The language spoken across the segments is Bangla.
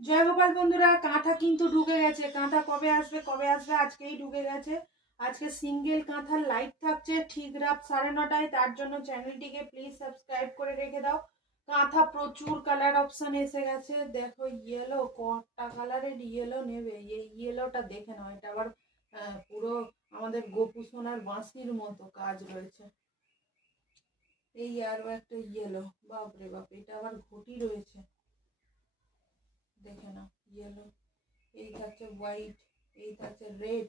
জয় গোপাল বন্ধুরা, কাঁথা কিন্তু ঢুকে গেছে। কাঁথা কবে আসবে আজকেই ঢুকে গেছে। আজকে সিঙ্গেল কাঁথার লাইভ থাকছে ঠিক রাত 9:30টায়। তার জন্য চ্যানেলটিকে প্লিজ সাবস্ক্রাইব করে রেখে দাও। কাঁথা প্রচুর কালার অপশন এসে গেছে। দেখো ইয়েলো, কটা কালারের ইয়েলো নেবে? এই ইয়েলোটা দেখে নাও, এটা আবার পুরো আমাদের গোপু সোনার বাঁশির মতো কাজ রয়েছে। এই আরো একটা ইয়েলো, বাপরে বাপ, এটা আবার ঘটি রয়েছে, দেখে নাও ইয়েলো। এই থাকছে হোয়াইট, এই থাকছে রেড।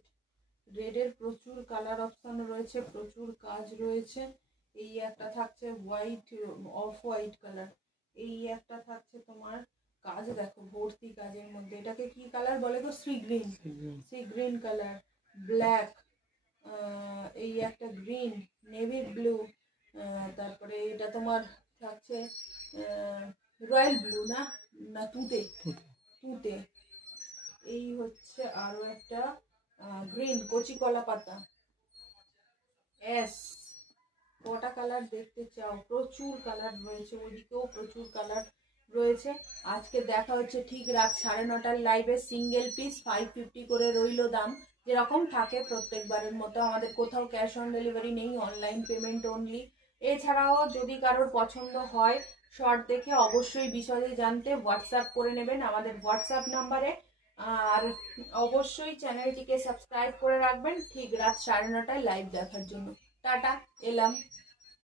রেডের প্রচুর কালার অপশন রয়েছে, প্রচুর কাজ রয়েছে। এই একটা থাকছে হোয়াইট, অফ হোয়াইট কালার। এই একটা থাকছে তোমার কাজ, দেখো ভর্তি কাজের মধ্যে। এটাকে কি কালার বলে গো? Sea green, sea green colour, black, এই একটা গ্রিন, নেভি ব্লু, তারপরে এটা তোমার থাকছে রয়্যাল ব্লু, না না তুতে, তুতে। এই হচ্ছে আরো একটা গ্রিন, কচি কলা পাতা। এস, কটা কালার দেখতে চাও? প্রচুর কালার রয়েছে, ওইদিকেও প্রচুর কালার রয়েছে। আজকে দেখা হচ্ছে ঠিক রাত 9:30টার লাইভে। সিঙ্গেল পিস 550 করে রইল দাম, যেরকম থাকে প্রত্যেকবারের মতো। আমাদের কোথাও ক্যাশ অন ডেলিভারি নেই, অনলাইন পেমেন্ট অনলি। এছাড়াও যদি কারোর পছন্দ হয় শর্ট দেখে, অবশ্যই বিষয়ে জানতে হোয়াটসঅ্যাপ করে নেবেন আমাদের হোয়াটসঅ্যাপ নাম্বারে। আর অবশ্যই চ্যানেলটিকে সাবস্ক্রাইব করে রাখবেন ঠিক রাত 9:30টায় লাইভ দেখার জন্য। টাটা, এলাম।